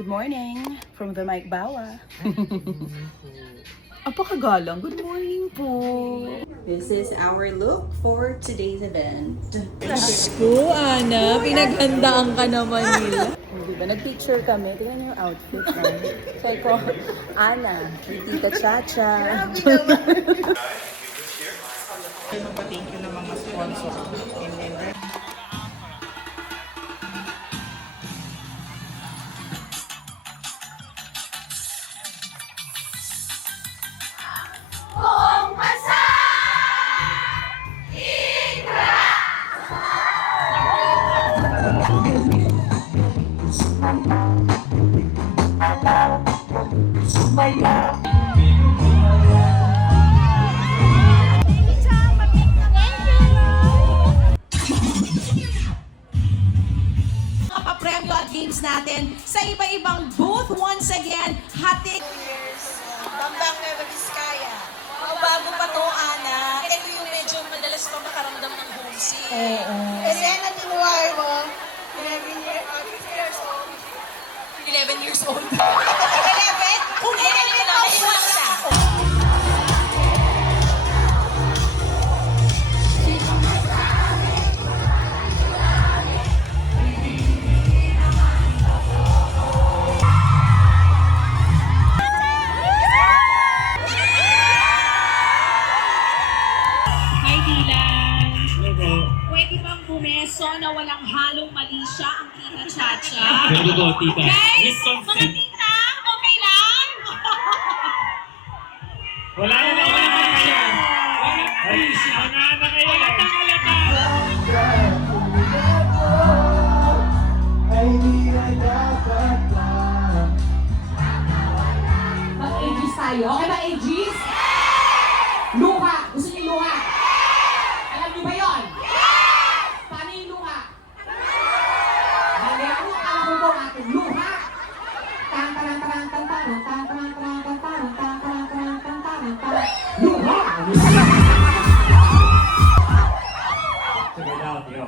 Good morning from the Mike Bawa. Apakagalang. Good morning po. This is our look for today's event. Oo, Ana. Pinaghandaan ka naman nila. Diba, nag-picture kami. Tingnan niyo yung outfit. So I call Ana, Tita Chacha. Thank you ng mga sponsor. Papremyo at games natin sa iba-ibang booth. Once again, hatid. Bambang Nueva Vizcaya. Bago pa to, Ana. Ito yung medyo madalas pa makaramdam ng homesick. Elena Tinuarmo, 15 years old. 11 years old. 11? Kung 11 na, naiwan siya. Hi, Dylan. Pwede bang bumeso na walang halong mali siya ang Tita Chacha? Pero totoo, tita. Guys, With mga consent. tita, okay lang? Wala na kayo. Wala na kayo. Mag-ages tayo. Okay ba, ages? Luha. Gusto niyo luha? Alam niyo ba yun? Paano yung luha? Alam mo, alam mo ang ating luha? Luha! Check it out, yo.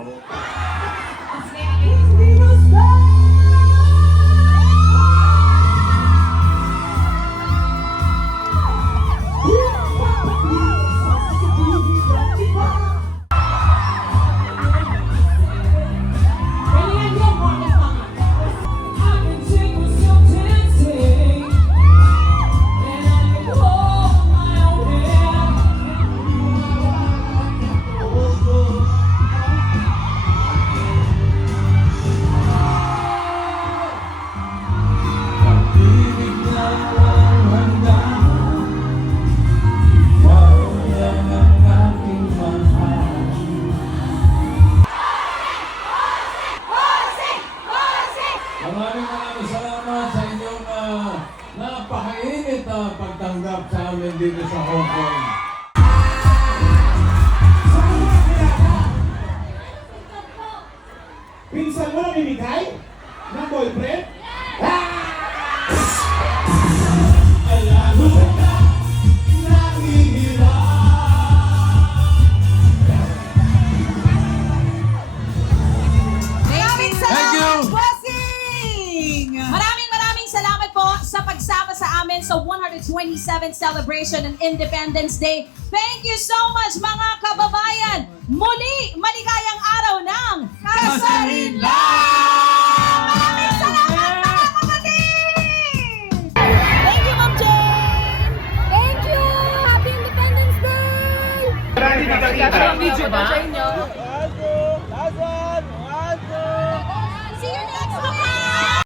Maraming salamat sa inyong napakainit na pagtanggap sa amin dito sa Hong Kong. Pinsan mo namimigay? Na boyfriend? Maraming salamat po sa pagsama sa amin sa 127th celebration ng Independence Day. Thank you so much mga kababayan. Muli, maligayang araw ng Kasarinlan! Maraming salamat mga kapatid! Thank you, Ma'am Jane! Thank you! Happy Independence Day! Video ba?